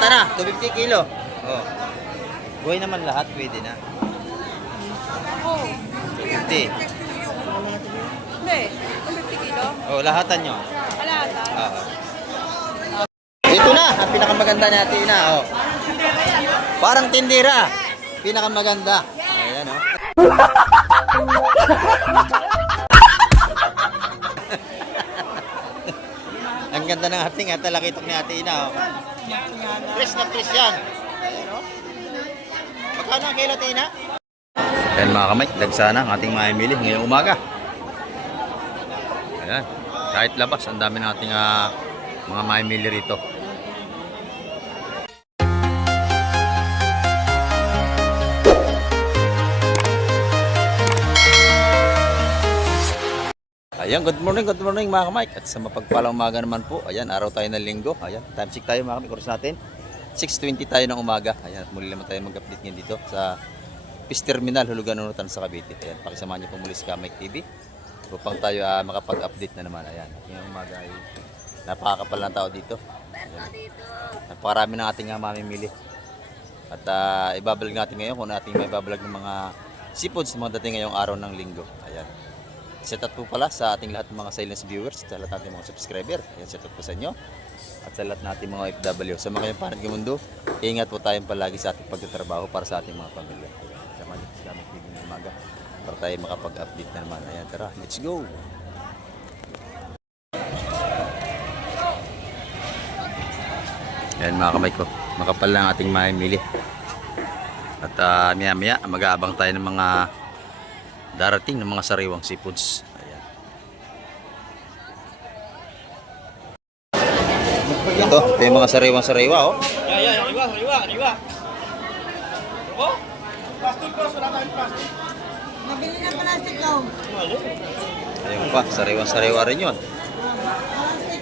lata na, 250 kilo. Oh. Buhay naman lahat, pwede na. Oo. 250. Hindi. 250 kilo? Oh, lahatan nyo. Alata. Oo. Ito na, ang pinakamaganda natin na. Oh. Parang tindira. Pinakamaganda. Ayan, oh. Ang ganda ng ating talakitok ni Ate Ina. Oh. Fresh na fresh yan. Ayan, oh. Magkano ang kilo, Ate Ina? Ayan mga kamay, dagsa na ang ating mamimili ngayong umaga. Ayan, kahit labas, ang dami nating mga mamimili rito. Ayan, good morning mga kamay. At sa mapagpalang umaga naman po, ayan, araw tayo ng linggo. Ayan, time check tayo mga kamay, oras natin 6:20 tayo ng umaga. Ayan, muli naman tayo mag-update ngayon dito sa Peace Terminal, Hulugan, Nunutan sa Cavite. Ayan, pakisamahan niyo po muli si Kamay TV upang tayo makapag-update na naman. Ayan, ngayong umaga ay napakakapal ng tao dito. Ayan, napakarami ng ating mamimili. At ibabalag natin ngayon kung ating may babalag ng mga seafoods na mga dating ngayong araw ng linggo. Ayan. Set up po pala sa ating lahat ng mga silence viewers, sa lahat natin mga subscriber. Ayan, set up po sa inyo. At sa lahat natin mga OFW. Sa mga kayong panat ng mundo, ingat po tayong palagi sa ating pagtatrabaho para sa ating mga pamilya. Ayan, sama niyo sa Kamay TV ng umaga para tayo makapag-update na naman. Ayan, tara, let's go! Ayan mga kamay ko, makapal lang ating mamimili. At maya maya mag-aabang tayo ng mga darating ng mga sariwang seafoods. Ayan. Ito yung mga sariwang-sariwa, oh. Sariwa. Oh? Plastic boss, wala tayong plastic. Mabili ng plastic daw. Ayun pa, sariwang-sariwa rin yun. Plastic.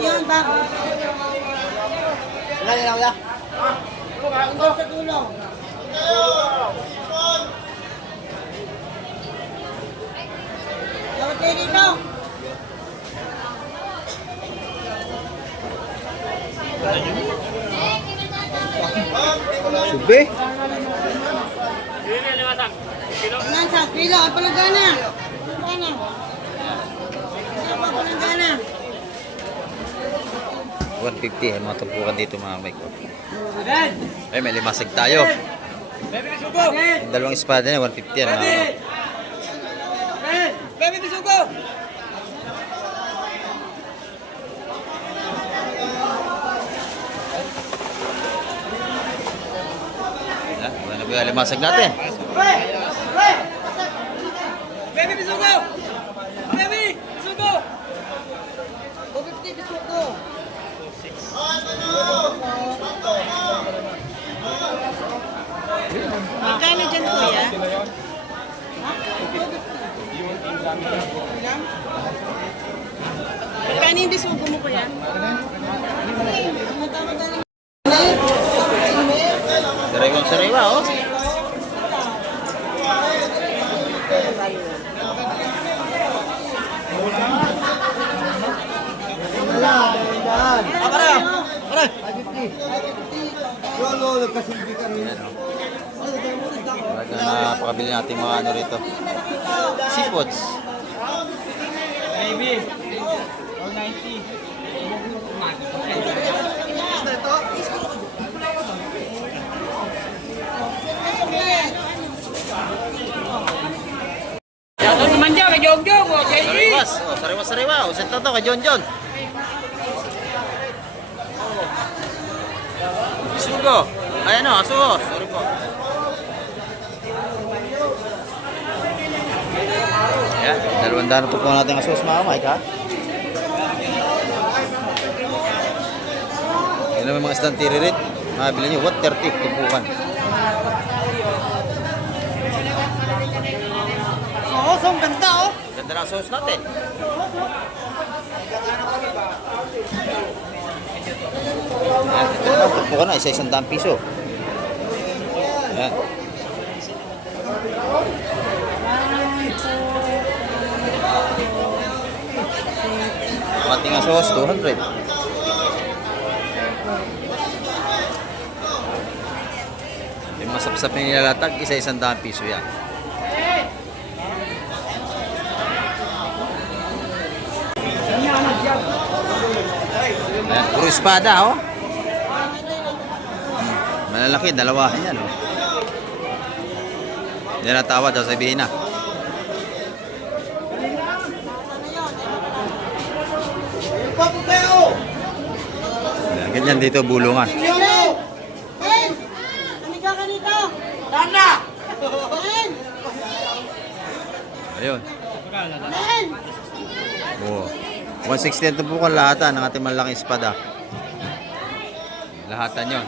Yan ba? Ilan? Ito sa tulong. Dapat kayo dito. Sube? Ilan sa kilo? Ang palagana. Palagana. Ang palagana. 150 ay mga tumpukan dito mga kamay ko. Ay, may limasag tayo. Yung dalawang espada na 150 yan mga kamay. Baby, bisugo! Ayan, ano ba yung limasag natin? Baby, bisugo! Baby, bisugo! 250 bisugo. Magkano dyan kuya? Magkano yung bisugo mo kuya? Sariwang-sariwa, oh. Napakabili natin mga ano rito. Seafoods. Baby, 490. Manja kay Jongjong, okay? Sariwas. Oh, sariwa-sariwa. Usit na to kay John John. Bisugo. Ay ano, aso. Sorry po. Ayan, 200 po natin ang sauce mga Mike, ha? Yan naman mga isdang tiririt. Makabili nyo, what 30 tumpukan. Oo, ang ganda oh. Ganda na ang sauce natin. Ayan, ito naman, tumpukan na, isa-100 piso. Ayan. ating asos, 200. Yung masapsap na nilalatag, isa 100 piso yan. Ayan, puro espada, oh. Malalaki, dalawahan yan, oh. Hindi na tawad, sabihin na. Ayan, ganyan dito, bulungan. Ben! Amiga ka dito! Dana! Ben! Ayun. Ben! Oh. 160 ito po kung lahatan ng ating malaking espada. Lahatan yun.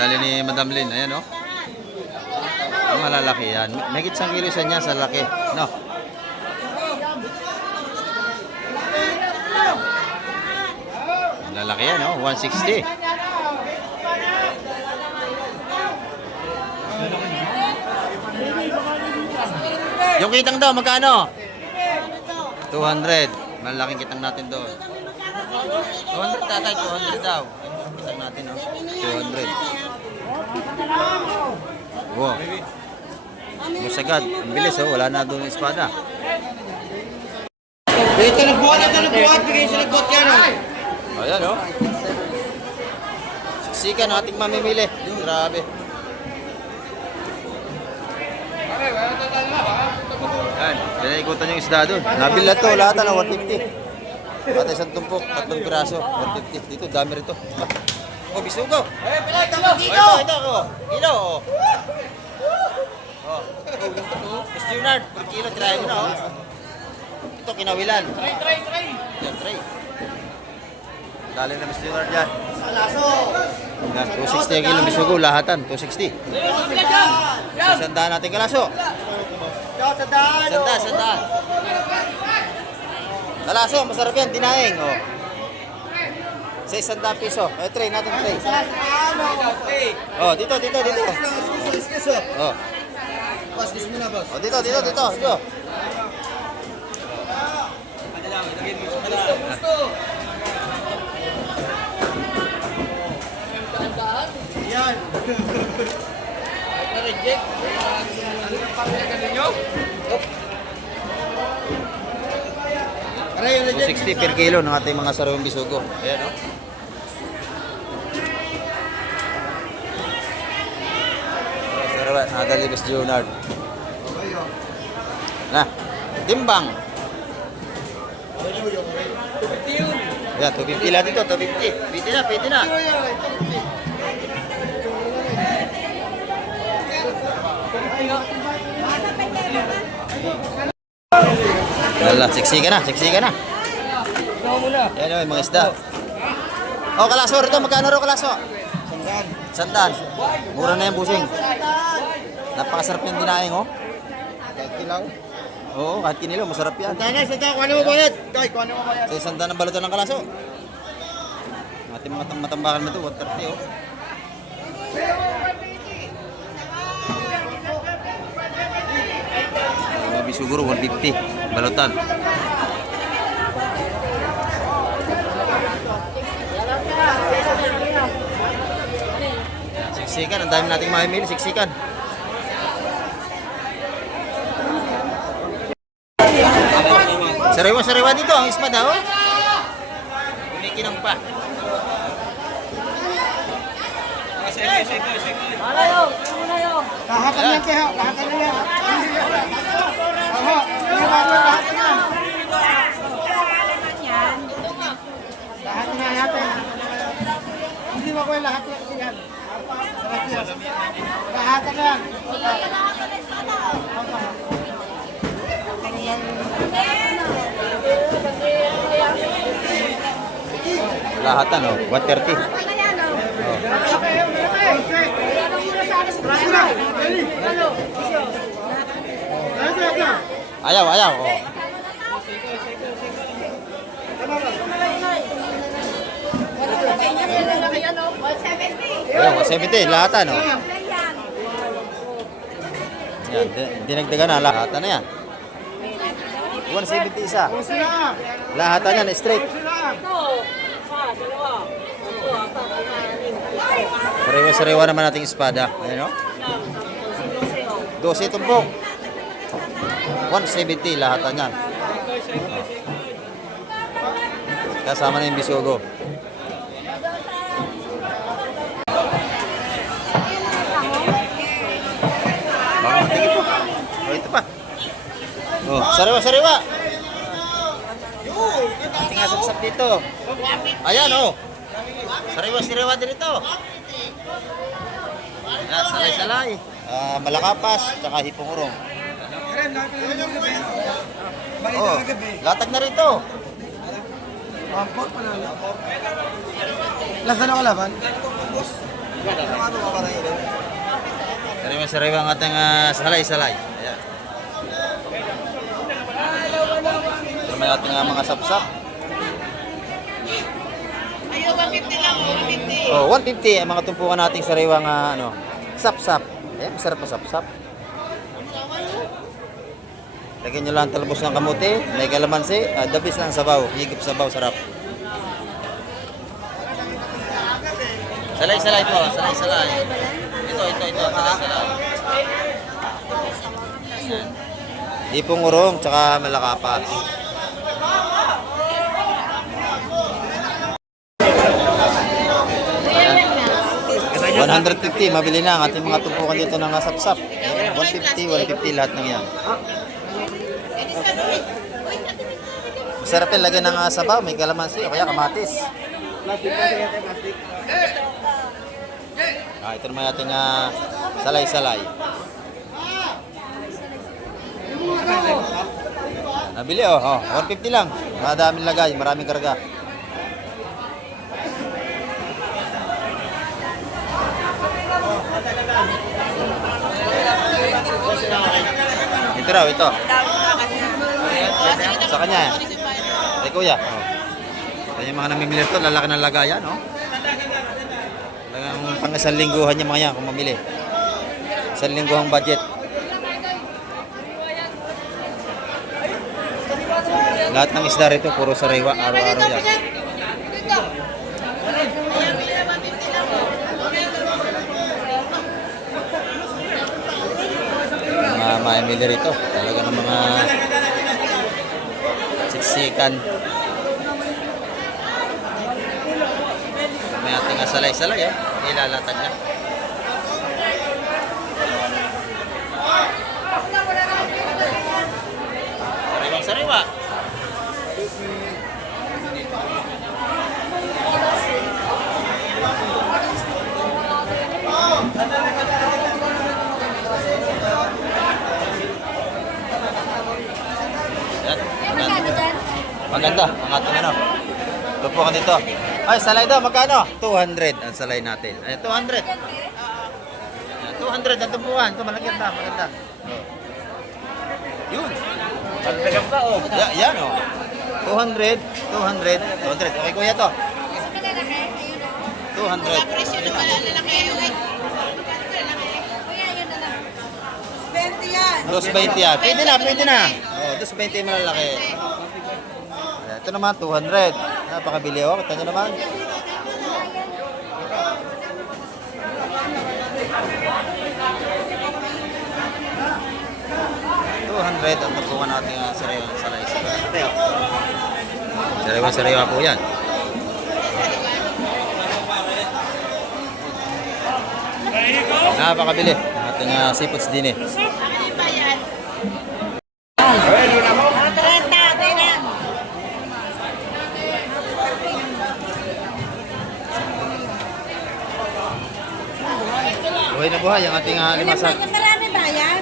Dali ni Madam Lynn. Ayan, oh. Ang malalaki yan. Megit 1 kilo sa niya sa laki. No? Lalaki yan, oh. 160. Yung kitang daw, magkano? 200. Malaking kitang natin doon. 200 tatay, 200 daw. Kitang natin, oh. 200. Wow. Musagad. Ang bilis, oh. Wala na doon yung espada. Ito nagbuhat. Bigay sa lagot yan, Ayan, oh. Siksikan ang ating mamimili. Grabe. Ayan, pinaikutan yung isda doon. Nabila to, lahat na 150. At isang tumpok, 3 piraso, 150. Dito, dami rito. Oh, bisugo. Dito, ito, oh. Kilo, oh. Oh. Miss Junard, per kilo, tirahin mo na, oh. Ito, kinawilan. Try. Yan, tray. Dali na Miss Junard dyan. Yan, 260 ang kilo bisugo, lahatan, 260. Sandaan natin kalaso. Sandaan. Kalaso, masarap yan, dinaing. Oh. Sa 100 piso. Tray natin, tray. Oh, dito. Oh. Oh, dito. Yan. Na-reject. Ano pa rin ninyo? 260 per kilo ng ating mga sarawang bisugo. Ayan, oh. Sarawan, nakadali Miss Junard. Na, timbang. Ayan, 250 lang dito, 250. Pwede na. Wala, siksi ka na. Yan o, yung mga isda. Oh, kalaso, rito, magkano ro kalaso? 100. Mura na yung busing. Napakasarap yung dinaing, oh. Oo, kahit kinilo, masarap yan. Sandaan, kuha mo bayad. Sa 100 ng balutan ng kalaso. Ating mga matambakan na ito, 130, oh. Mga siguro 150 balutan. Siksikan, ang dami nating mamimili, siksikan. Sariwa dito, ang espada, oh. Kumikinang pa. Lahatan yan, Teho. Lahatan yan. Hindi mo ko yung lahat yan. Lahatan yan. Lahatan, oh. 130. Ayaw, oh. Ayaw, 170, lahatan, oh. Yan, dinagdagan na, lahatan na yan. 170 isa. Puso na. Lahatan yan, straight. Puso na. Sariwa-sariwa naman nating espada. Ayan o. 12 tumpok. 170 lahatan yan. Kasama na yung bisugo. Tingin po. Oh, ito pa. Oh, sariwa-sariwa. Tingnan sapsap dito. Ayan oh. Sariwa-sariwa din ito. Ayan, salay-salay. Malakapas, tsaka hipong urong. Oh, latag na rito. Pampot panalo. Lasa na ko laban. Sariwa-sariwa ang ating salay-salay. Ayan. Ito naman ating mga sapsap. Ayaw, 150 lang, 150. Oh, 150 ang mga tumpukan nating sariwang sapsap. Ayan, masarap na sapsap. Lagyan nyo lang talbos ng kamote, may kalamansi, dabis ng sabaw, higop sabaw, sarap. Salay-salay po, salay-salay. Ito, salay-salay. Hipong urong, tsaka malakapas. Ayan. 150, mabili na ang ating mga tumpukan dito ng sapsap. 150 lahat ng yan. Masarap yan, lagyan ng sabaw, may kalamansi, o kaya kamatis. Plastic, plastic. Ito naman ating salay-salay. Nabili 150 lang. Madaming lagay, maraming karga. Ito raw, ito. Sa kanya. Ay kuya. Ito yung mga namimili ito, lalaki ng lagayan, no? Talagang pang isang lingguhan niya mga yan kung mamili. Isang lingguhang budget. Lahat ng isda rito, puro sariwa, araw-araw yan. Mga mamimili rito, talaga ng mga siksikan. May ating salay-salay, nilalatag na. Sariwang-sariwa. Maganda ang ating tupukan dito. Ay, salay daw, magkano? 200 ang salay natin. Ay, 200. 200 ang tumpukan. Ito, maganda. Yun. Pagdagang pa, yan, 200. Okay, kuya to. 200. Presyo na pala, lalaki. 20 yan. 220 yan. Pwede na. 220 malalaki. Ito naman, 200. Napakabili ako. Kita nyo naman. $200 ang tapuan natin sariwang salay. Sariwa po yan. Napakabili. Ating seafoods din eh. Buhay na buhay ang ating limasag. Marami ba yan?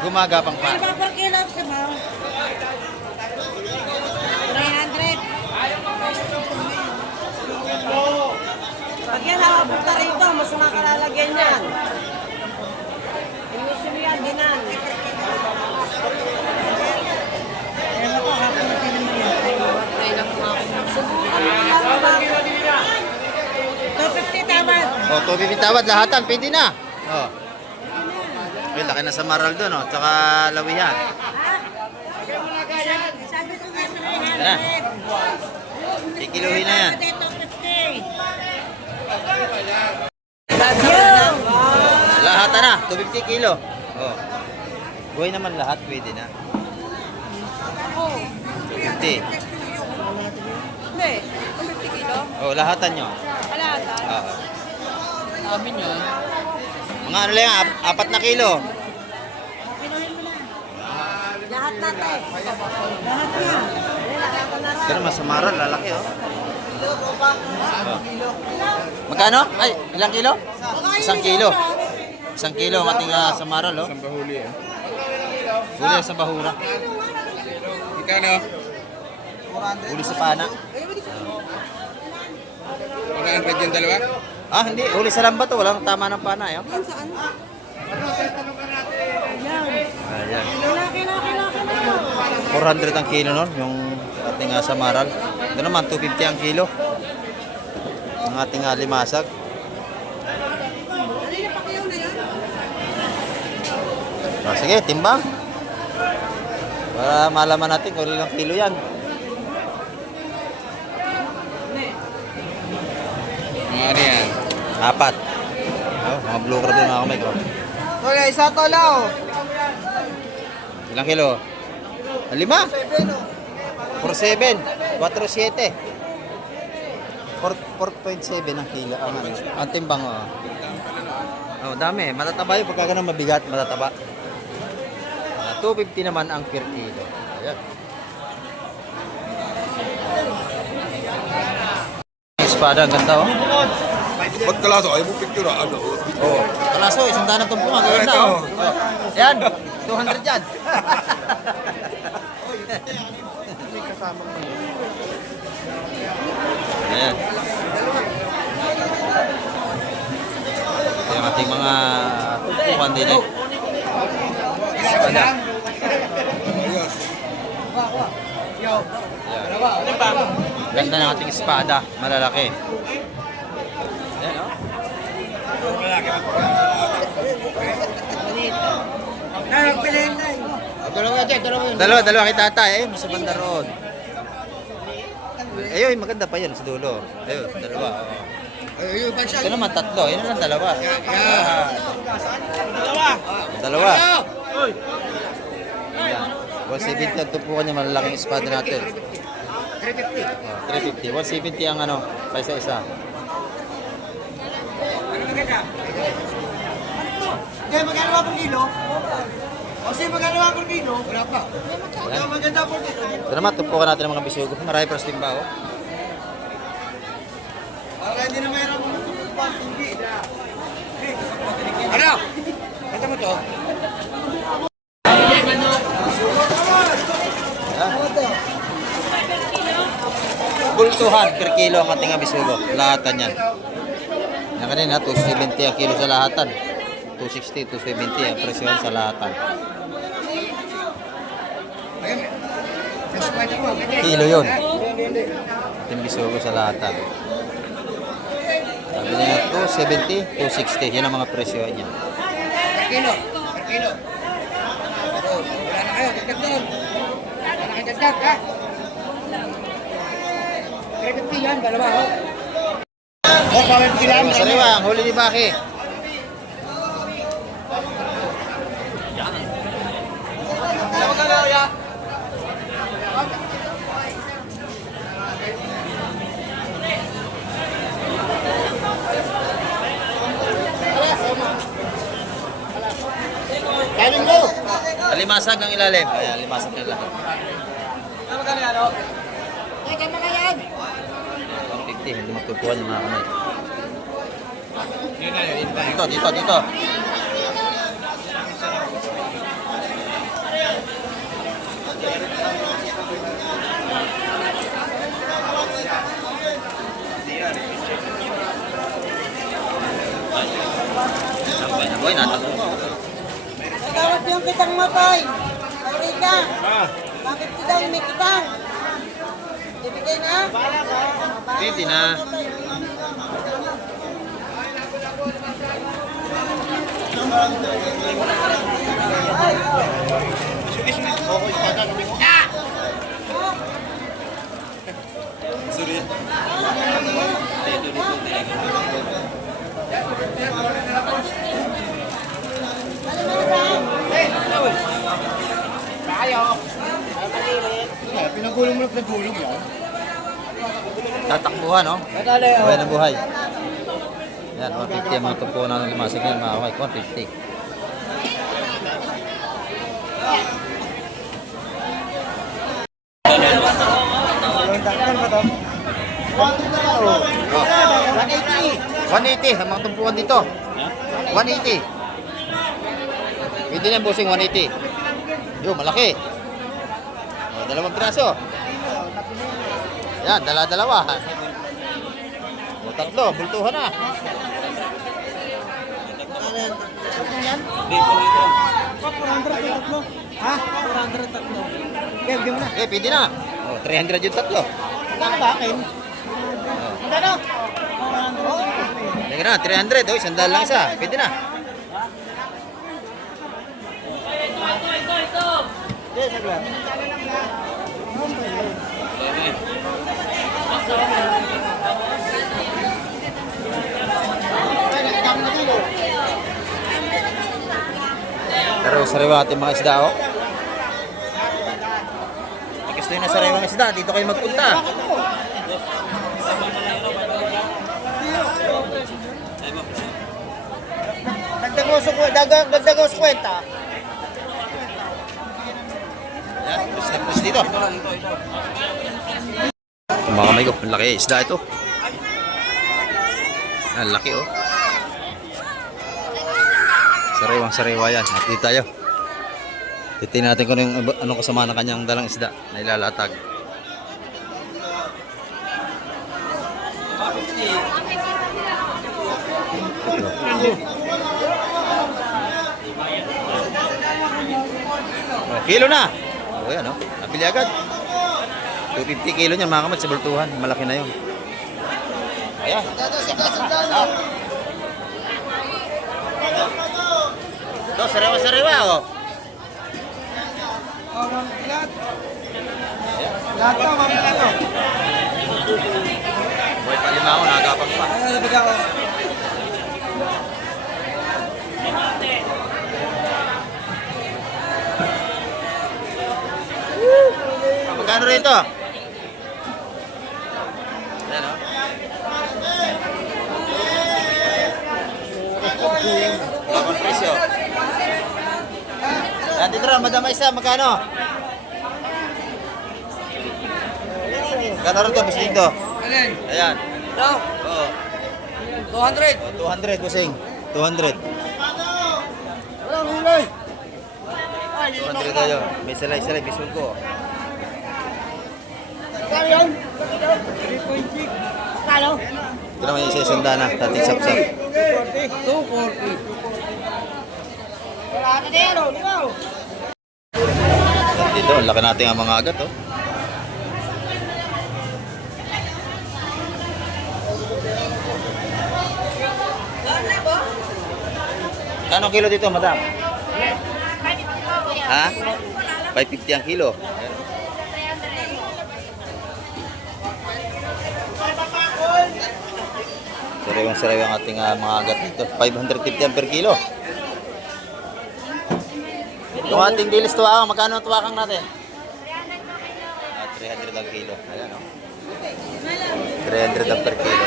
Gumagapang pa. Ano ba per kilo sa mo? 300. Pag yan hawapunta rito, mas makalalagyan yan. Inusin mo yan, dinan. Kaya ako, hapon na tinaman yan. Subukan mo lang ba? 250 tawad. 250 tawad, lahatan, pwede na. Okay, laki na sa Maral doon, tsaka Lawihan. Sabi ko nga Yan na. Kikiluhin na yan. Dito, 50. Lahat na, 250 kilo. Oh. Buhay naman lahat, pwede na. 250. Hindi, 50 kilo. Oh, lahatan nyo. Alata. Oo. Amin yun. Mga ano lang, 4 na kilo. Pinuhin mo na. Lahat natin. Lahat na. Pero mas samaran, lalaki oh. Magkano? Ay, ilang kilo? 1 kilo. 1 kilo ang ating samaral oh. Isang bahuli eh. Huli sa bahura. Magkano? Huli sa pana. 100 yung dalawa? Ah, hindi. Huli sa lambat to. Walang tama ng pana eh. Oh. Saan? Ayan. Laki na. 400 ang kilo nun, yung ating samaral. Ito naman, 250 ang kilo. Ang ating limasag. Ah, sige, timbang. Para malaman natin kung ilang kilo yan. Mga ano yan? 4. Oh, mga blue crab din mga kamay ko. Okay, isa to lao. Ilang kilo? 5? 4.7. 4.7. 4.7 ang kilo. Ang timbang oh. Oh, dami. Matataba yung pagka ganun mabigat, matataba. 250 naman ang per kilo. Ayan. Espada, ang ganda oh. Ba't kalaso? Ayaw mo picture ah. Ano? Oh, kalaso, isang daan ng tumpong. Ang ganda oh. Oh. Yan, 200 yan. Ayan. Ito yung ating mga tumpukan din eh. Espada. Ayan. Ganda ng ating espada, malalaki. Ayan oh. Dalawa kay tatay. Ayun, sa banda roon. Ayun, maganda pa yan sa dulo. Ayun, dalawa. Oh. Ito naman 3. Yun lang 2. Dalawa. Ayan. 170 ang tumpukan niya, malalaking espada natin. 350. 170 ang ano, paisa-isa. Okay, magkano ba per kilo? Kasi magkano ba per kilo? Wala pa. Ayan. Maganda per kilo. Ito naman, tumpukan natin ng mga bisugo. Marami pa sa timba, oh. Para hindi na mayroon pa hindi. Ano? Kanta mo to? Ayan. Bultuhan per kilo ang ating bisugo. Lahatan yan. Yan kanina, 270 ang kilo sa lahatan. 260, 270 ang presyon sa lahatan. Kilo yun. Ating bisugo sa lahatan. Sabi niya 270, 260. Yan ang mga presyo niya. Per kilo. Per kilo. Wala na kayo. Dagdag doon. Wala na kayo dagdag ha. 350 yan. Dalawa ho. Oh, pawin kilang. Sariwa, ang huli ni Baki. Kanin mo. Limasag ang ilalim. Ayan, limasag ang ilalim. Ano magkano yan ho? Kaya na yan. 150, hindi magtutuan yung mga kamay. Dito. Sampay na boy, natakbo mo. Nagawad yung kitang matay. Matay ka. Bakit kita may kitang? Ibigay na? Pwede na. Pinagulong mo na pinagulong yan. Tatakbuhan, no? Buhay na buhay. Yan, 150 ang mga tumpo na lumasig yan, mga kamay. 150. Oh. 180 ang mga tumpuan dito. 180. Pwede na yung busing 180. Yo, malaki. Oh, dalawang piraso. Yan, dala-dalawa. O, tatlo, bultuhan na. Ha? 400 tatlo. Okay, bigyan mo na. Eh, pwede na. O, 300 yung tatlo. Magkano ba akin? Magkano? Teka na, 300. O, sandal lang isa. Pwede na. Yes, saglat. Pero sariwa ating mga isda, oh. Gusto nyo na sariwang isda, dito kayo magpunta. Dagdag ko kwenta. Yan, pwes dito. Mga kamay ko, ang laki isda ito. Ang laki, oh. Sariwang-sariwa yan. Hati tayo. Titingnan natin kung anong kasama ng kanyang dalang isda na ilalatag. Oh, kilo na. Oh, yan, oh. Nabili agad. 250 kilo niyan, mga kamay, sa bultuhan. Malaki na yun. Ayan. Ito, sariwa-sariwa, oh. Lahat to, mamila to. Boy, palima ako, nagapang pa. Ay, bigyan ko. Magkano rito? Ayan, oh. Bagong presyo. Dito rin, Madam Isa, magkano? Magkano rin ito, busing to? Alin? Ayan. Ito? Oo. 200. 200, busing. 200. Walang hulay. 200 tayo. May salay-salay, bisul ko. Kano yun? 3.6. Kano? Ito naman yung isa na, dating sapsap. 240. Wala na din, oh. Limaw. Dito, ang laki natin ang mga agat, oh. Kano kilo dito, madam? Ha? 550 ang kilo. Sariwang-sariwang ang ating mga agat dito. 550 ang per kilo. Yung ating dilis tuwakang, magkano ang tuwakang natin? 300 ang kilo. Ayan, oh. 300 ang per kilo.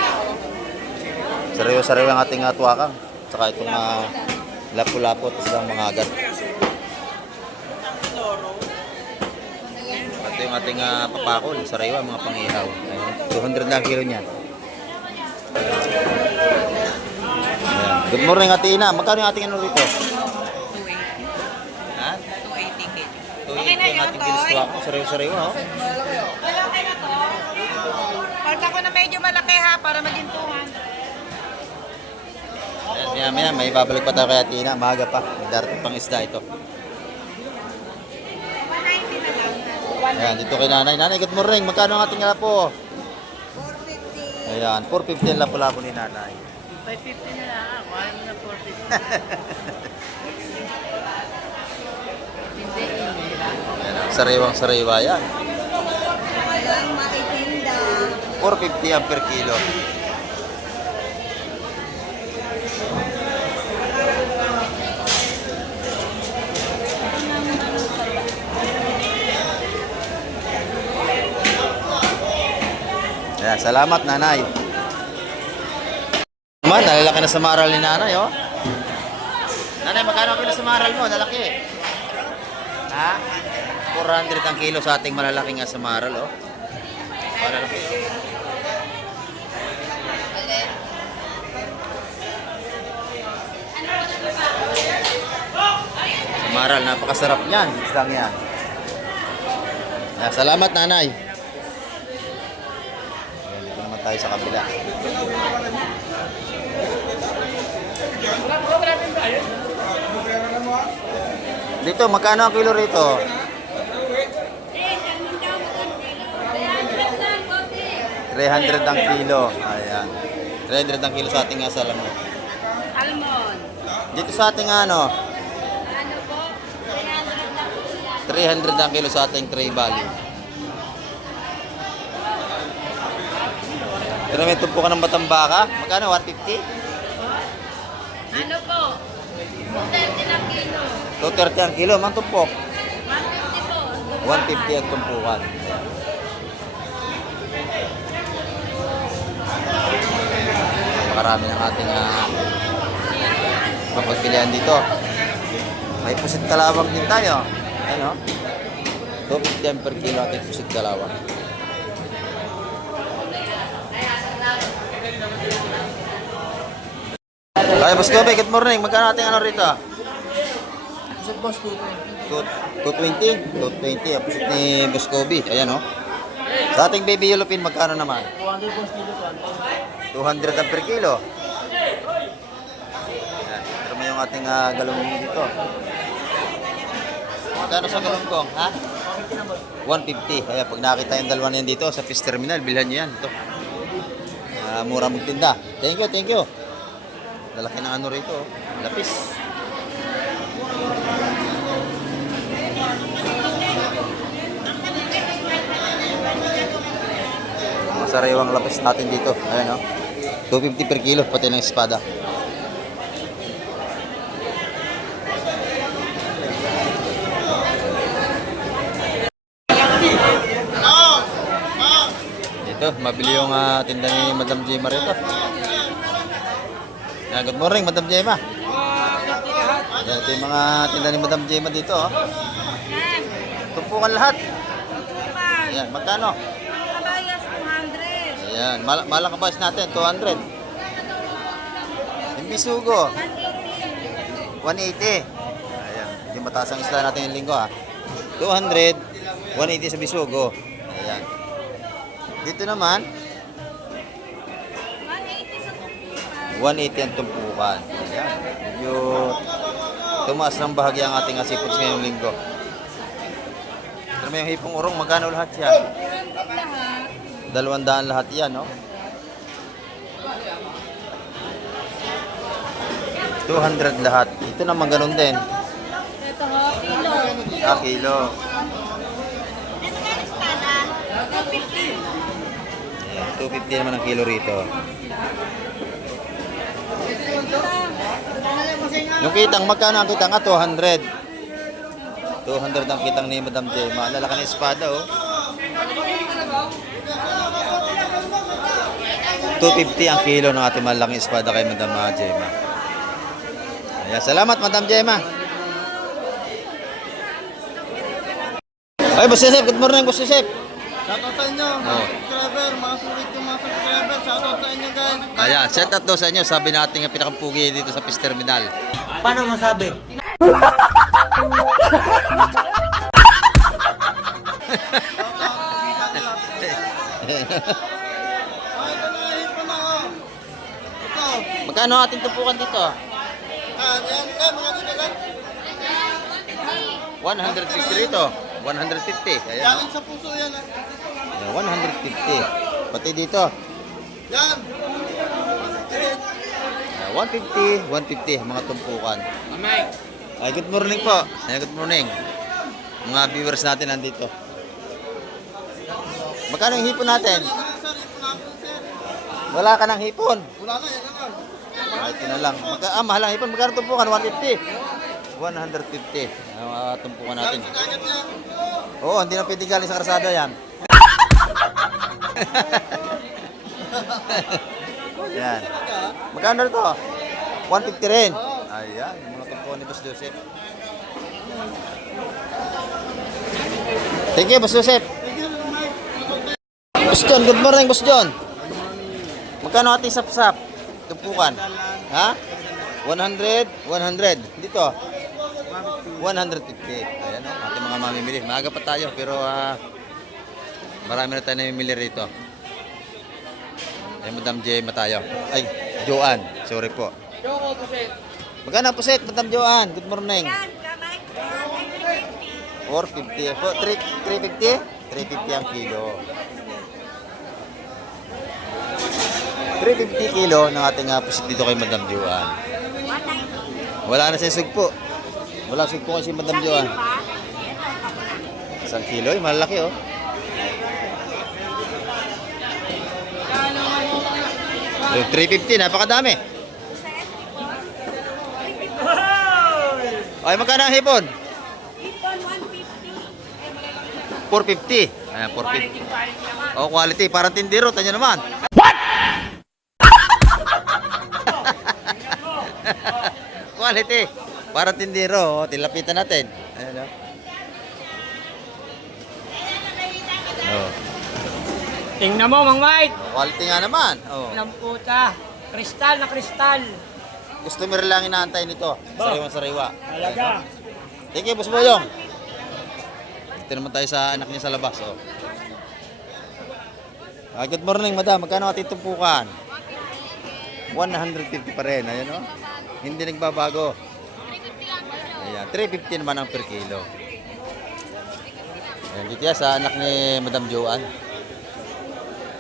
Sariwa-sariwa ang ating tuwakang. Saka itong lapu-lapo at isang mga agat. Ito yung ating papakol. Sariwa, mga pangihaw. Ayan, 200 ang kilo niyan. Ayan. Good morning, Ate Ina. Magkano yung ating ano rito? 280. Ha? 280 kg. 280 ang ating dilis tuwakang. Sariwa-sariwa, oh. Malaki na to. Palta ko na medyo malaki ha, para maging 200. Ayan, maya, may babalik pa tayo kay Ate Ina. Maaga pa. May darating pang isda ito. 190 na lang. Ayan, dito kay Nanay. Nanay, good morning. Magkano ang ating lapo? 450. Ayan, 450 ang lapo-lapo ni Nanay. 550 na lang. Kuhaan mo na 450. Hindi. Sariwang-sariwa yan. Walang maitinda. 450 yan per kilo. Ayan, salamat nanay. Naman, nalalaki na sa maral ni nanay, oh. Nanay, magkano ang kilo sa maral mo? Nalaki. Ha? 400 ang kilo sa ating malalaking asamaral, oh. Malalaki, oh. Samaral, napakasarap niyan. Isang yan. Salamat, nanay. Ayan, dito naman tayo sa kabila. Dito, magkano ang kilo rito? 300 ang kilo. Ayan. 300 ang kilo sa ating asalam mo. Almond. Dito sa ating ano, Ano po? 300 ang kilo sa ating tray value. Pero may tumpo ka ng Batambaka. Magkano? 150? Ano po? 230 lang kilo. 230 ang kilo. Mang tumpok. 150 po. 150 ang tumpukan. Napakarami ng ating mapagpilian dito. May pusit kalawang din tayo. Ano? 250 ang per kilo ating pusit kalawang. Ay, Boss Kobe, good morning. Magkano ating ano rito? Boss, 220? 220 ang pusit ni Boss Kobe. Ayan, oh. Sa ating baby yellow pin, magkano naman? 200 ang per kilo. Ayan. Pero may yung ating galunggong dito. Magkano sa galunggong, ha? 150. Kaya pag nakita yung dalawa na yan dito sa fish terminal, bilhan nyo yan. Ito. Mura magtinda. Thank you, thank you. Lalaki ng ano rito, oh. Lapis. Sariwang lapis natin dito. Ayan, oh. 250 per kilo, pati ng espada. Dito, mabili yung tinda ni Madam Gemma rito. Ayan, good morning, Madam Gemma. Ayan, ito yung mga tinda ni Madam Gemma dito, oh. Tumpukan lahat. Ayan, magkano? Kabayas 200. Ayan, malang kabayas natin, 200. Yung bisugo, 180. Ayan, yung mataas ang isla natin yung linggo, 200, 180 sa bisugo. Ayan. Dito naman, 180 sa tumpukan. 180 ang tumpukan. Ayan. Medyo tumaas ng bahagi ang ating asipots ngayong linggo. Pero may hipong urong, magkano lahat yan? Lahat. 200 lahat yan, no? 200 lahat. Ito naman ganun din. Ito ho, kilo. Kilo. Ito ka espada. 250. Ayan, 250 naman ang kilo rito. Yung kitang, magkano ang kitang? 200. 200 ang kitang ni Madam Gemma. Lalaki ng espada, oh. 250 ang kilo ng ating malaking espada kay Madam Gemma. Ayan, salamat Madam Gemma. Ay, Boss Joseph, good morning, Boss Joseph. Shoutout sa inyo, mga subscriber, mga sulit yung mga subscriber. Shoutout sa inyo, guys. Ayan, shout out daw sa inyo. Sabi natin yung pinakapugi dito sa Fish Terminal. Paano masabi? Magkano ating tupukan dito? Yan, mga kaibigan. 150 rito. 150. Ayan, Galing sa puso yan. oh. 150. Pati dito. Yan. 150, 150 mga tumpukan. Amay. Ay, good morning po. Ay, good morning. Mga viewers natin nandito. Magkano yung hipon natin? Wala ka ng hipon. Wala na, yan lang. Ay, ito na lang. Mahal ang hipon. Magkano tumpukan? 150. 150. Tumpukan natin. Oo, hindi na pwede galing sa karsada yan. Yan. Magkano ito? 150 rin. Ayan, yung mga tumpukan ni Boss Joseph. Thank you, Boss Joseph. Boss John, good morning, Boss John. Magkano ating sap-sap? Tumpukan. Ha? 100, 100. Dito. 150. Ayan o, ating mga mamimili. Maaga pa tayo, pero marami na tayo namimili rito. Ay, Madam J tayo. Ay, Joanne. Sorry po. Magkano ang puset, Madam Joanne? Good morning. 450. 350? 350 ang kilo. 350 kilo ng ating pusit dito kay Madam Joanne. Wala na siya sugpo. Wala sugpo kasi Madam Joanne. 1 kilo, malaki oh. Yung 350, napakadami. Ay, magkano ang hipon? Hipon, 450. 150. Ayan, 450. Oh, quality. Parang tindiro. Tanyo naman. Quality. Parang tindiro. Oh, tilapitan natin. Ayan, oh. Oh. Tingnan mo, Mang Mike. Quality nga naman. Oh. Ng puta. Kristal na kristal. Customer lang inaantay nito. Sariwa-sariwa. Talaga. Thank you, Boss Boyong. Dito naman tayo sa anak niya sa labas. Oh. Good morning, madam. Magkano ating tumpukan? 150 pa rin. Ayan, oh. Hindi nagbabago. 350 naman ang per kilo. Ayan, dito yan sa anak ni Madam Joanne.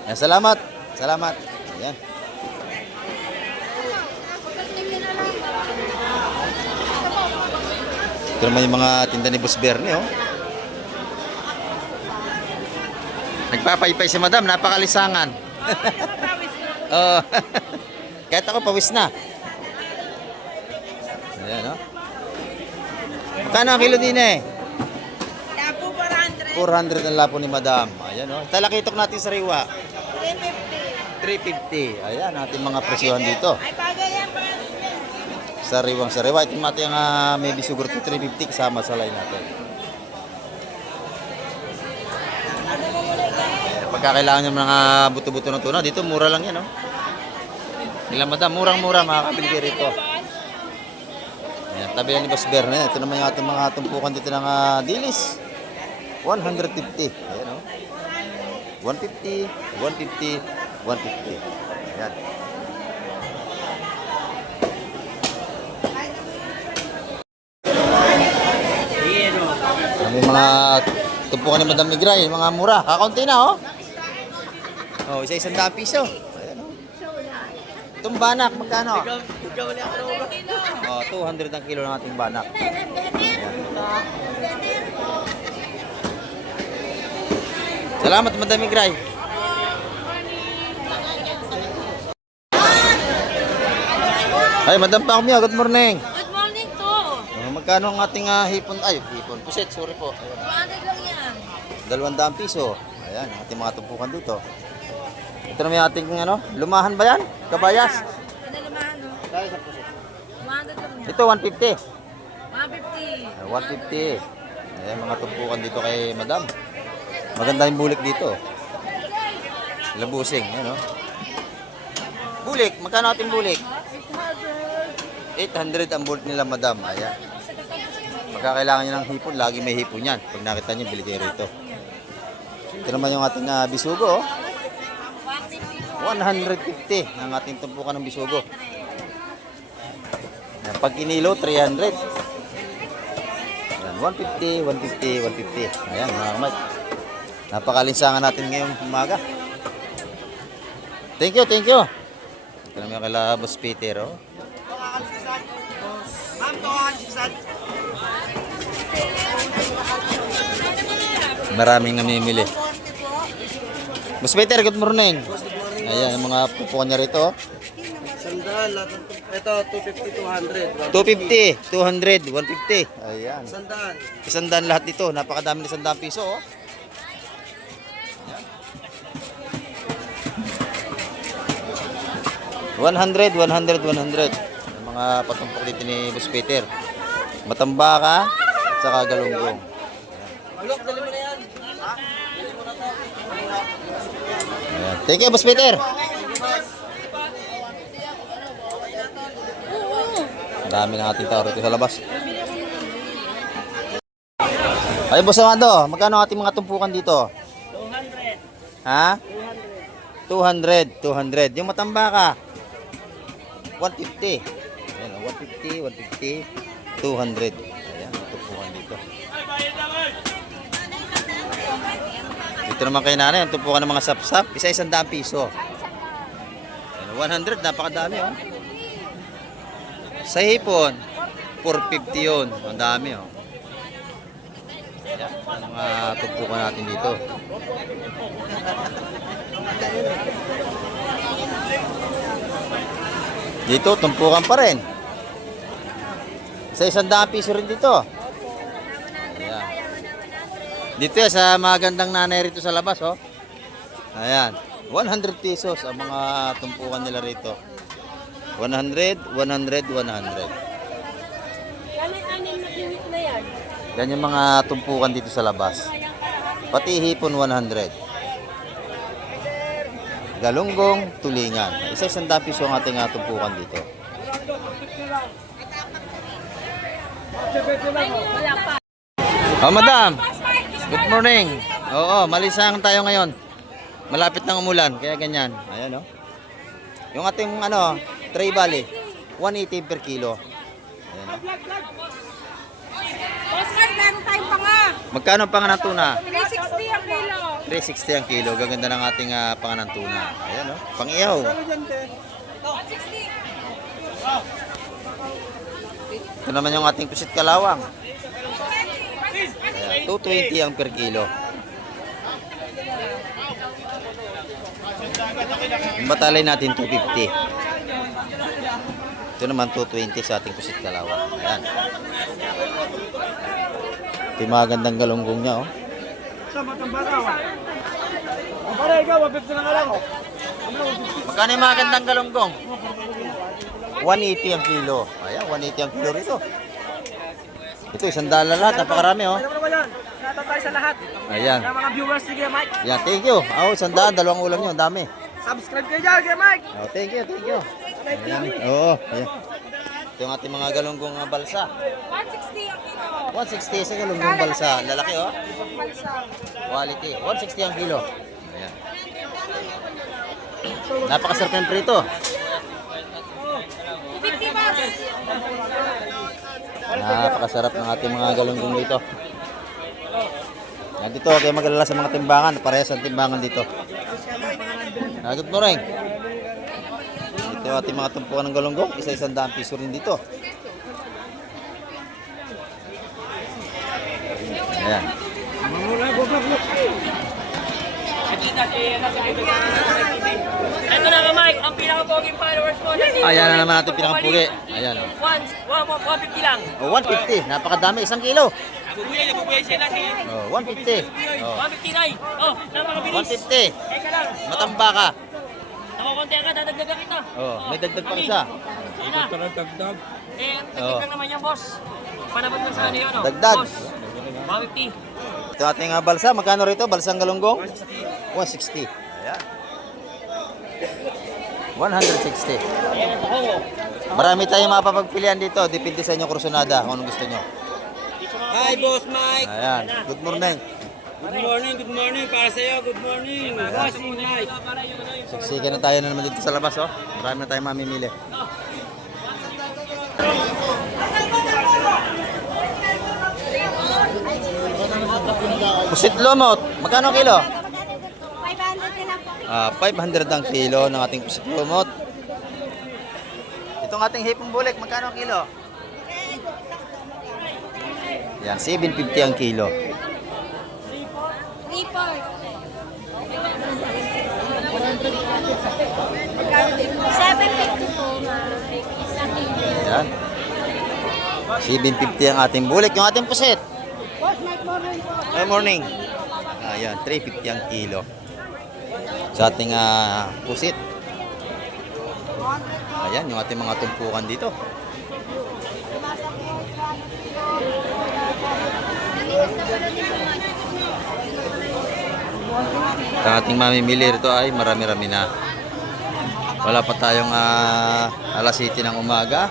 Ayan, salamat. Salamat. Ayan. Ito naman yung mga tinda ni Boss Bernie, oh. Nagpapaypay si Madam, napakalisangan. Oh. Kahit ako pawis na. Ayan, oh. Magkano ang kilo din eh? Lapo, 400. 400 ang lapo ni Madam. Ayan, oh. Talakitok natin sa riwa. 350. 350. Ayan, ating mga presyohan dito. Ay, bagay yan pa. Sariwang sariwa. Ito natin yung may bisugur to 350 kasama sa line natin. Pagkakailangan nyo mga buto-buto ng tuna, dito mura lang yan, oh. Ilang Madam, murang-mura makakabili kayo rito. Ayan, tabi lang ni Boss Bernie. Ito naman yung ating mga tumpukan dito ng dilis. 150. Ayan, oh. 150, 150, 150. Ayan. May mga tumpukan ni Madam Migray, mga mura. Kakaunti na, oh. Oh, isa-100 piso. Ayan, oh. Itong banak, magkano? Oh, 200 ang kilo ng ating banak. Ayan. Salamat, Madam Migray. Ay, Madam Pacmio, good morning. Good morning to. Magkano ang ating hipon? Ay, hipon. Puset, sorry po. Ayan. 200 lang yan. 200 piso. Ayan, ang ating mga tumpukan dito. Ito naman yung ating ano, lumahan ba yan? Kabayas? Pinalimahan, no? Kaya sa puset. 200 lang yan. Ito, 150. 150. 150. Ayan, mga tumpukan dito kay Madam. Maganda yung bulik dito. Labusing, ayan o. Bulik, magkano ating bulik? 800 ang bulik nila, Madam. Ayan. Pagkakailangan nyo ng hipon, lagi may hipon yan. Pag nakita nyo, bili kayo rito. Ito naman yung ating bisugo, oh. 150 ang ating tumpukan ng bisugo. Ayan, pag kinilo, 300. Ayan, 150, 150, 150. Ayan, mga kamay. Napakalinsangan natin ngayong umaga. Thank you, thank you. Ito naman yung kala Boss Peter, oh. Ma'am, 200. Maraming namimili. Boss Peter, good morning. Ayan, yung mga pupukan niya rito. Sandaan, lahat. Ito, 250, 200. 250, 200, 150. Ayan. Sandaan. Isandaan lahat dito. Napakadami ng 100 piso. Oh. Ayan. 100, 100, 100. Yung mga patumpok dito ni Boss Peter. Matambaka at saka galunggong. Bulok, dali mo na yan. Ayan. Thank you, Boss Peter. Ang dami ng ating tao rito sa labas. Ay, Boss Amado, magkano ang ating mga tumpukan dito? 200. Ha? 200, 200. Yung matambaka? 150. Ayan, 150, 150, 200. Ayan, tumpukan dito. Dito naman kay nanay, ang tumpukan ng mga sapsap, isa 100 piso. Ayan, 100, napakadami oh. Sa hipon, 450 yun. Ang dami oh. Ayan, ang mga tumpukan natin dito. Dito, tumpukan pa rin. Sa 100 piso rin dito. Ayan. Dito yan, sa mga gandang nanay rito sa labas, oh. Ayan. 100 pesos ang mga tumpukan nila rito. 100, 100, 100. Yan yung mga tumpukan dito sa labas. Pati hipon 100. Galunggong, tulingan. Isa 100 piso ang ating tumpukan dito. Oh, madam. Good morning. Oo, malisang tayo ngayon. Malapit nang umulan, kaya ganyan. Ayan, oh. Yung ating Tray Valley, 180 per kilo. Ayan, oh. Oscar, meron tayong panga. Magkano ang panganang tuna? 360 ang kilo. 360 ang kilo. Gaganda ng ating panganang tuna. Ayan, oh. Pang-ihaw. 160. Ito naman yung ating pusit kalawang. Ayan, 220 ang per kilo. Yung batalay natin 250. Ito naman 220 sa ating pusit kalawang. Ayan. Ito yung mga gandang galunggong niya, oh. Magkano yung mga gandang galunggong? 180 ang kilo. Ayan, 180 ang kilo rito. Ito, $100 lahat. Napakarami, oh. Natatay sa lahat. Ayan. Sa mga viewers, sige Mike. Ayan, thank you. Oh, $100, dalawang ulam nyo. Ang dami. Subscribe kayo dyan, kay Mike. Oh, thank you, thank you. Ayan. Oo, ayan. Ito yung ating mga galunggong balsa. 160 ang kilo. 160 sa galunggong balsa. Lalaki, oh. Balsa. Quality. 160 ang kilo. Ayan. Napakasarap ng prito. 50 boss. Napakasarap ng ating mga galunggong dito. Yan dito, kayo mag-alala sa mga timbangan. Parehas ang timbangan dito. Good morning. Ito yung ating mga tumpukan ng galunggong. Isa 100 piso rin dito. Ayan. Ito na nga Mike, ang pinaka-poging followers mo. Ayan na naman ating pinakapugi. Ayan, oh. 150 lang. Oh, 150. Napakadami. 1 kilo. Nabubuhay sila si Oh, 150. Oh, 150 Nay. Oh, napakabilis. 150. Teka lang. Matambaka. Nakukonti ka, dadagdagan kita. Oh, may dagdag pa isa. Ayun na. Eh, Oh. dagdag naman yan, boss. Panabot mo sa ano yun, oh. Dagdag. Boss, 150. Ito ating balsa. Magkano rito? Balsang galunggong? 160. Ayan. 160. Ayan, ako. Marami tayong mapapagpilian dito. Depende sa inyong kursunada kung anong gusto nyo. Hi, Boss Mike. Ayan. Good morning. Good morning. Para sa'yo, good morning. Bossing Mike. Siksikan na tayo na naman dito sa labas. Oh. Marami na tayong mamimili. Pusit lumot. Magkano ang kilo? 500 din po. 500 ang kilo ng ating pusit lumot. Itong ating hipong bulik, magkano ang kilo? Yan, 750 ang kilo. Ayan. 750 ang ating bulik. Yung ating pusit. Good morning. Ayan, 350 ang kilo. Sa ating pusit. Ayan, yung ating mga tumpukan dito. Ang ating mamimili rito ay marami-rami na. Wala pa tayong alas 7 ng umaga.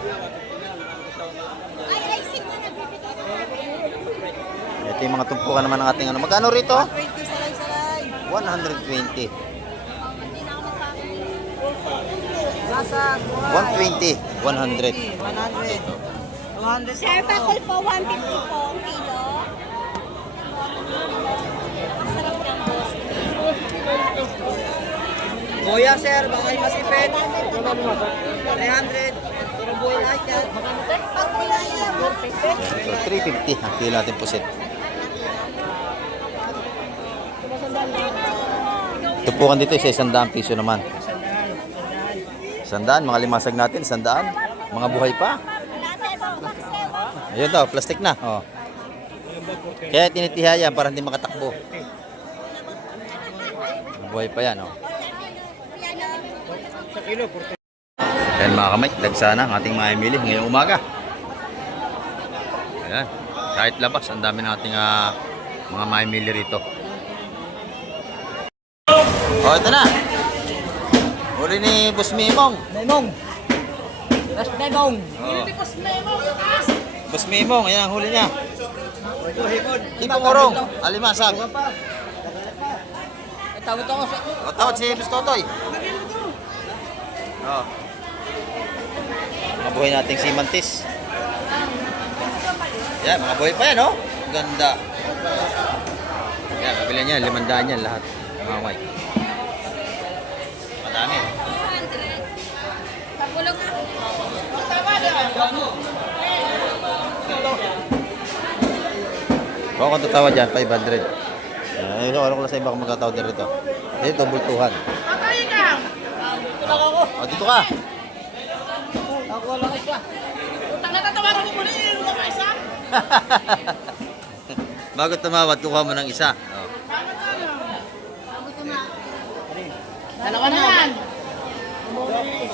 Ito yung mga tumpukan naman ng ating ano. Magkano rito? 120. 120. 100. Sir, bakul po, 150 po ang kilo. Masarap lang po. Kuya, sir, baka kayo masipit. 300. Pero buhay lahat yan. So, 350 ang kilo natin pusit. Tumpukan dito sa 100 piso naman. 100, mga limasag natin, 100. Mga buhay pa. Ayun daw, plastic na. Oh. Kaya tinitiha yan para hindi makatakbo. Buhay pa yan. Oh. Ayan mga kamay, dagsana ang ating mamimili ngayong umaga. Ayan, kahit labas, ang dami nating mga mamimili rito. Oh, ito na. Huli ni Boss Mimong. Memong. Mas memong. Boss Mimong, ayan ang huli niya. Tipong orong, alimasag. Tawag ako sa... O, tawad si Boss Totoy. Oh. Mga buhay nating si Mantis. Yan, mga buhay pa yan, oh. Ganda. Yan, kabila niya, 500 yan lahat. Mga Mike. Madami. Pagulong nga. Baka kung tatawa dyan, 500. Ayun, alam ko lang sa iba kung magkatawad din rito. Dito, bultuhan. O, dito ka. Ako lang isa. Bago tumawad, kuha mo ng isa. Oh. Dalawa na yan.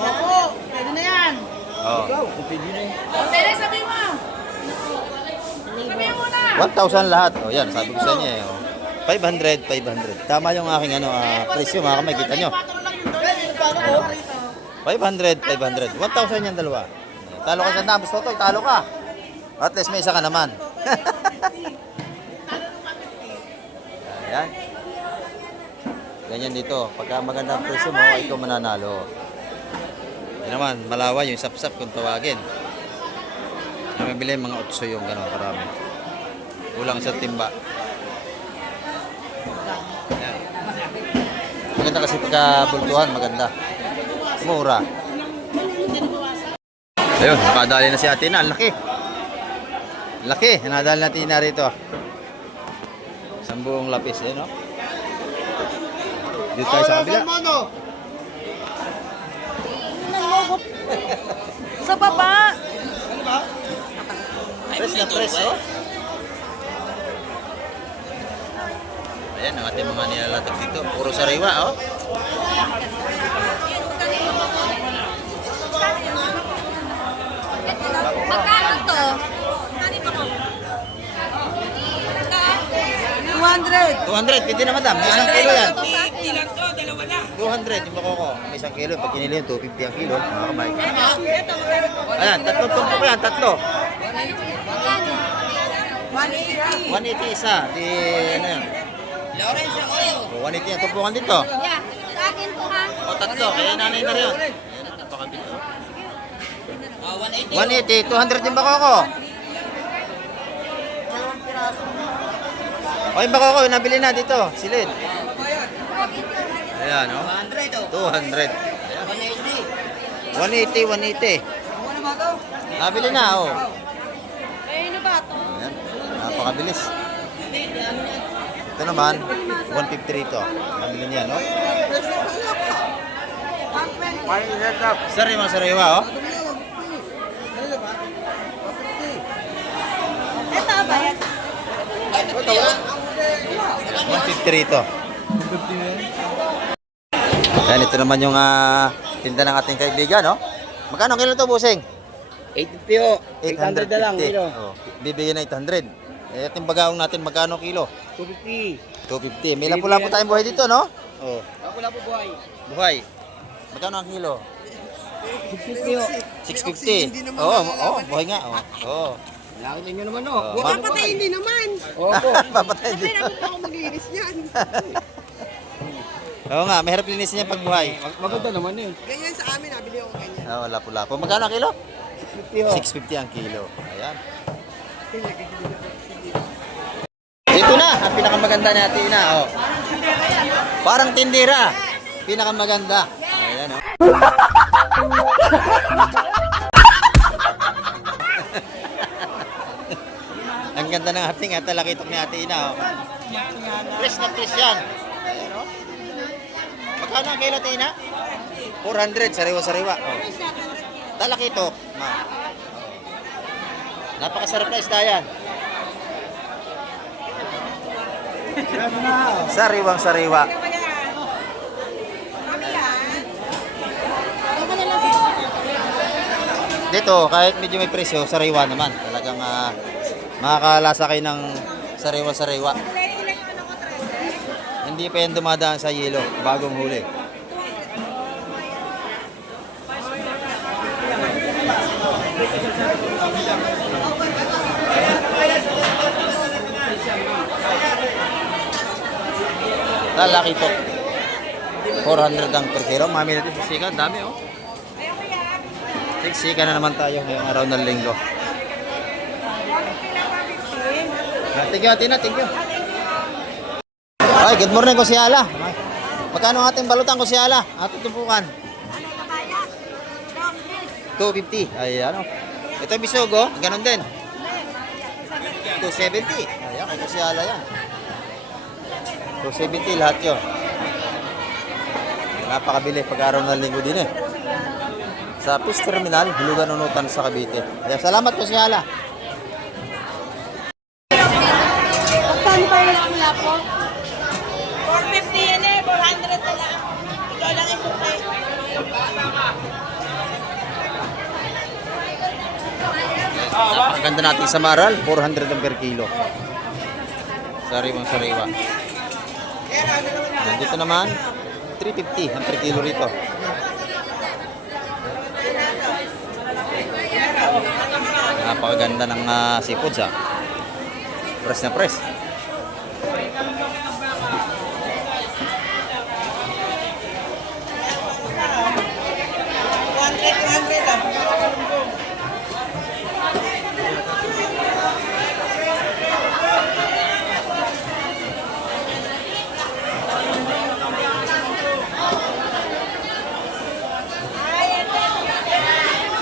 Opo, pwede na yan. Oh. Pwede sabihin mo. Sabihin mo na. 1,000 lahat. O, yan, sabi ko sa inyo eh. Oh. 500, 500. Tama yung aking presyo, mga kamay, kita nyo. 500, 500. 1,000 yan dalawa. Talo ka sa nabos, Totoy, talo ka. At least may isa ka naman. Ayan. Ganyan dito. Pagka maganda ang presyo mo, ikaw mananalo. Yan naman, malawa yung sap-sap kung tawagin. Yung mabili mga 8 yung gano'n, karami. Kulang sa timba. Ayan. Maganda kasi pagka bultuhan, maganda. Mura. Ayun, nakadali na si ate na. Ang laki. Laki. Nadali natin na rito. Isang buong lapis. Eh, no? Dito tayo sa kabila. Sa baba. Press na press, oh. Ayan, ang ating mga nilalatag dito. Puro sariwa, oh. Magkano to? 200. 200, pwede na madam. May isang kilo yan. Ilan to? Dalawa na. 200, yung makoko. May isang kilo. Pag kinilo yun, 250 ang kilo. Mga kamay. Ayan, tatlong tumpo ko yan. Tatlo. 180. 180 isa. Di, ano yan? Lawrence, oyo. 180 ang tumpukan dito. Yeah, sa akin to ha. O, tatlo. Kaya nanay na rin. Napakabito. 180. 180, 200 yung bakoko. O, yung bakoko, yung nabili na dito. Silid. Ayan, o. 100 200. 180. 180, 180. Nabili na, o. Eh, ano ba to? Ayan. Napakabilis. Ito naman, 150 rito. Mabili niya, no? Sariwa, oh. Ito ba yan? 150 rito. Yan, ito naman yung tinda ng ating kaibigan, no? Magkano kilo to, busing? 850 ho. 800 na lang 850. kilo. Oh, bibigyan na 800. Eh, itong bagaong natin, magkano kilo? 250. 250. May lapu-lapu tayong buhay dito, no? Oh. Wala po buhay. Buhay. Magkano ang kilo? 650 ho. 650. Oo, buhay nga. Oo. Nakita nyo naman ho. Oh. Papatayin din naman. Opo. Papatay din. Ako maglinis niyan. Oo nga, mahirap linisin yung pagbuhay. Maganda naman eh. Ganyan sa amin, nabili ako ganyan. Oo, lapu-lapu. Magkano ang kilo? 650 ho. 650 ang kilo. Ayan. Ito na, ang pinakamaganda ni Ate Ina. Oh. Parang tindira. Pinakamaganda. Ayan, oh. Ang ganda ng ating talakitok ni Ate Ina. Oh. Fresh na fresh yan. Ayan, oh. Magkano ang kilo, Ate Ina? 400, sariwa-sariwa. Oh. Talakitok. Ma. Napakasarap na isda yan. Sariwang-sariwa. Dito, kahit medyo may presyo, sariwa naman. Talagang makakalasa kayo ng sariwa-sariwa. Hindi pa yan dumadaan sa yelo, bagong huli. Lalaki to. 400 ang per kilo. Mami natin sa sika. Dami, oh. Siksika na naman tayo ngayong araw ng linggo. Thank you, Atina. Thank you. Ay, good morning, Kusyala. Magkano ang ating balutan, Kusyala? Ating tumpukan. 250. Ay, ano. Ito yung bisugo. Ganon din. 270. Ayan, kay Kusyala yan. 270 lahat yun. Napakabili pag-araw ng linggo din eh. Sa Fish Terminal, Hulugan Unutan sa Cavite. Kaya salamat po si Hala. Magkano ba yung lapu-lapu? 450 yan eh, 400 na lang. Ikaw lang isukay. Napakaganda natin sa Maral, 400 ang per kilo. Sariwang sariwa. Dito naman, 350 ang per kilo rito. Napakaganda ng seafoods ah. Press na press.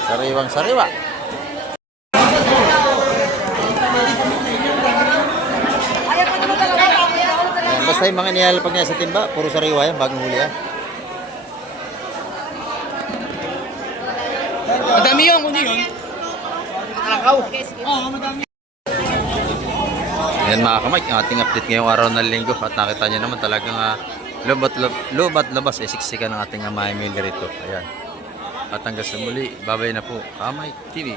Sariwang sariwa. Ayan, basta yung mga nilalapag niya sa timba, puro sariwa yan, bagong huli yan. Madami yun, kundi yun. Makalakaw. Ayan mga kamay, ang ating update ngayong araw ng linggo at nakita niyo naman talagang lubat labas siksikan ng ating mga rito. Ayan. At hanggang sa muli, babay na po, Kamay TV.